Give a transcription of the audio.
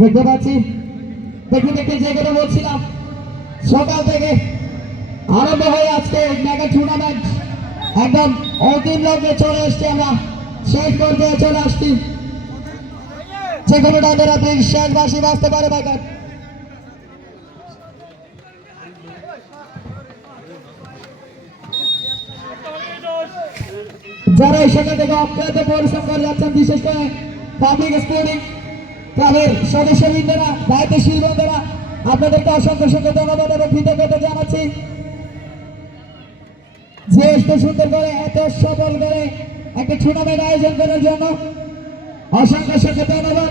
দেখতে পাচ্ছি। দেখি দেখি যে বলছিলাম, সকাল থেকে আরম্ভ হয়ে আজকে মেগা টুর্নামেন্ট একদম অন্তিম লগ্নে চলে এসছি আমরা। শেষ পর্যায়ে চলে আসছি। যে কোনো টাইমের আপনি শেষ বাসি বাঁচতে পারে বাগান যারা এই সেখান থেকে অক্লান্ত পরিশ্রম করে যাচ্ছেন, বিশেষ করে পাবলিক স্পোর্টিং ক্লাবের সদস্যবৃন্দরা দায়িত্বশীল শিল্পীরা আপনাদেরকে অসংখ্য অসংখ্য ধন্যবাদ এবং কৃতজ্ঞতা জানাচ্ছি। যে এত সুন্দর করে, এত সফল করে একটা টুর্নামেন্ট আয়োজন করার জন্য অসংখ্য অসংখ্য ধন্যবাদ।